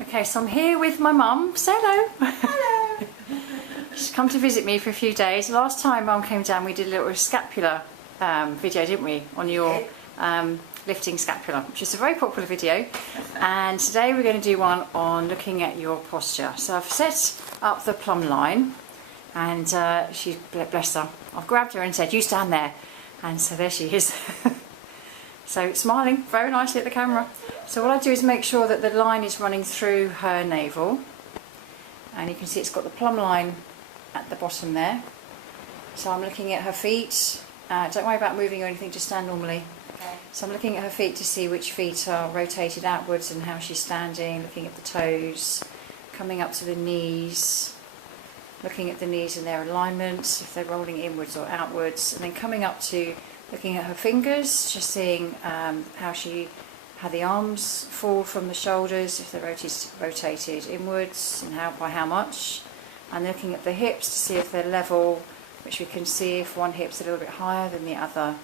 Okay, so I'm here with my mum. Say hello. Hello. She's come to visit me for a few days. Last time Mum came down, we did a little scapular video, didn't we? On your lifting scapula, which is a very popular video. And today we're going to do one on looking at your posture. So I've set up the Plumbline, and she, bless her, I've grabbed her and said, "You stand there." And so there she is. So smiling very nicely at the camera. So what I do is make sure that the line is running through her navel, and you can see it's got the Plumbline at the bottom there. So I'm looking at her feet. Don't worry about moving or anything, just stand normally. Okay. So I'm looking at her feet to see which feet are rotated outwards and how she's standing, looking at the toes, coming up to the knees, looking at the knees and their alignment, if they're rolling inwards or outwards, and then coming up to looking at her fingers, just seeing how the arms fall from the shoulders, if they're rotated inwards and by how much, and looking at the hips to see if they're level, which we can see if one hip's a little bit higher than the other,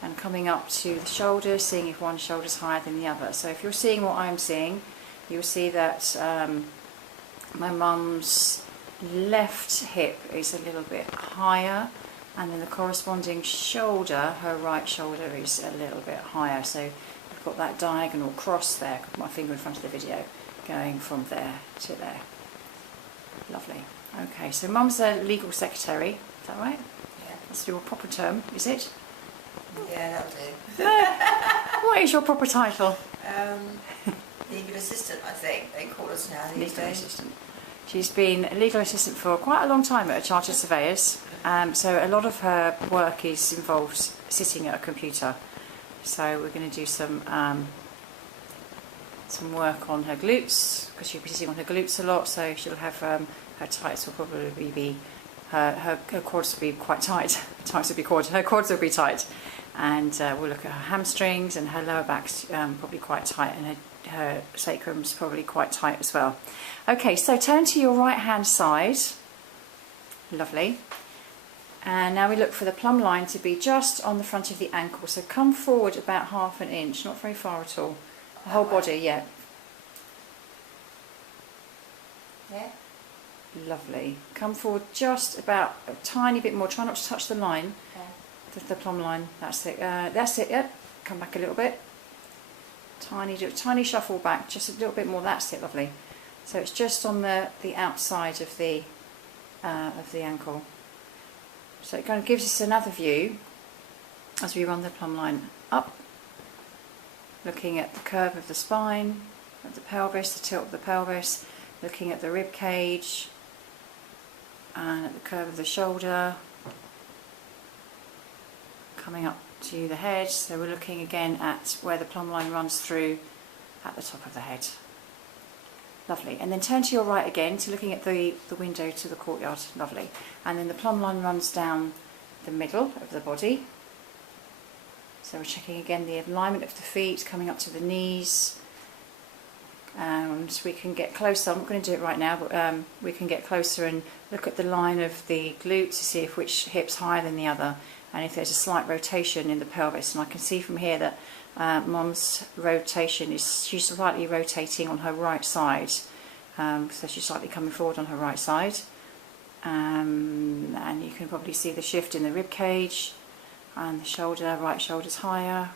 and coming up to the shoulders, seeing if one shoulder's higher than the other. So if you're seeing what I'm seeing, you'll see that my mum's left hip is a little bit higher, and then the corresponding shoulder, her right shoulder, is a little bit higher. So I've got that diagonal cross there, got my finger in front of the video, going from there to there. Lovely. Okay, so Mum's a legal secretary, is that right? Yeah. That's your proper term, is it? Yeah, that'll do. What is your proper title? Legal assistant, I think they call us now these Legal days. assistant. She's been a legal assistant for quite a long time at a chartered surveyor's. So a lot of her work involves sitting at a computer. So we're going to do some work on her glutes, because she'll be sitting on her glutes a lot. So she'll have her tights will probably be her quads will be quite tight. Her quads will be tight, and we'll look at her hamstrings, and her lower back's probably quite tight, and her sacrum's probably quite tight as well. Okay, so turn to your right hand side. Lovely. And now we look for the Plumbline to be just on the front of the ankle. So come forward about 1/2 inch, not very far at all. The whole body, yeah. Yeah. Lovely. Come forward just about a tiny bit more. Try not to touch the line, Okay. the Plumbline. That's it. That's it. Yep. Come back a little bit. Tiny shuffle back, just a little bit more. That's it. Lovely. So it's just on the outside of the ankle. So it kind of gives us another view as we run the Plumbline up, looking at the curve of the spine, at the pelvis, the tilt of the pelvis, looking at the rib cage, and at the curve of the shoulder, coming up to the head. So we're looking again at where the Plumbline runs through at the top of the head. Lovely. And then turn to your right again, to looking at the window to the courtyard. Lovely. And then the Plumbline runs down the middle of the body. So we're checking again the alignment of the feet, coming up to the knees. And we can get closer. I'm not going to do it right now, but we can get closer and look at the line of the glutes to see if which hip's higher than the other, and if there's a slight rotation in the pelvis. And I can see from here that Mum's rotation she's slightly rotating on her right side, so she's slightly coming forward on her right side, and you can probably see the shift in the rib cage, and the shoulder, right shoulder's higher,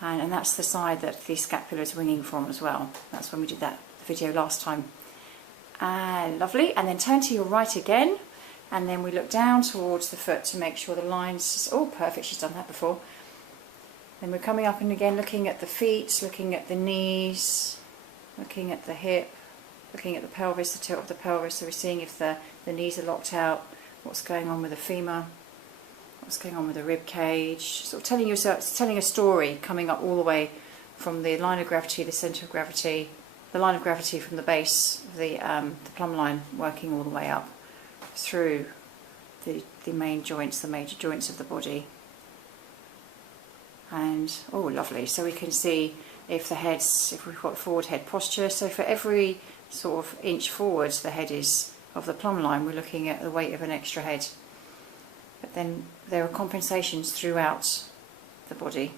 and that's the side that the scapula is winging from as well. That's when we did that video last time. Lovely. And then turn to your right again, and then we look down towards the foot to make sure the line's all perfect. She's done that before. Then we're coming up and again looking at the feet, looking at the knees, looking at the hip, looking at the pelvis, the tilt of the pelvis. So we're seeing if the knees are locked out, what's going on with the femur, what's going on with the rib cage. Sort of telling a story, coming up all the way from the line of gravity, the centre of gravity, the line of gravity from the base of the Plumbline, working all the way up through the main joints, the major joints of the body. And oh, lovely. So we can see if we've got forward head posture. So for every sort of inch forwards the head is of the Plumbline, we're looking at the weight of an extra head. But then there are compensations throughout the body.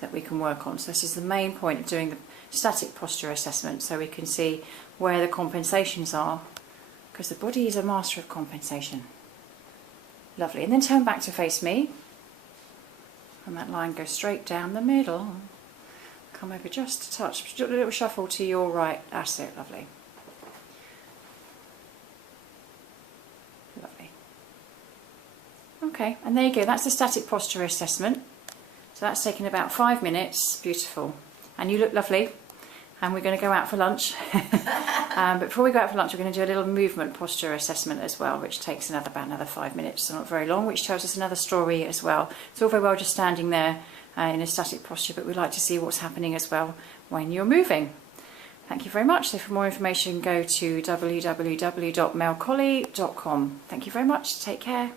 that we can work on. So this is the main point of doing the static posture assessment, so we can see where the compensations are, because the body is a master of compensation. Lovely. And then turn back to face me, and that line goes straight down the middle. Come over just a touch, do a little shuffle to your right. That's it. Lovely. Lovely. Okay, and there you go. That's the static posture assessment. So that's taken about 5 minutes. Beautiful. And you look lovely. And we're going to go out for lunch. But before we go out for lunch, we're going to do a little movement posture assessment as well, which takes about another 5 minutes, so not very long, which tells us another story as well. It's all very well just standing there in a static posture, but we like to see what's happening as well when you're moving. Thank you very much. So for more information, go to www.melcolly.com. Thank you very much. Take care.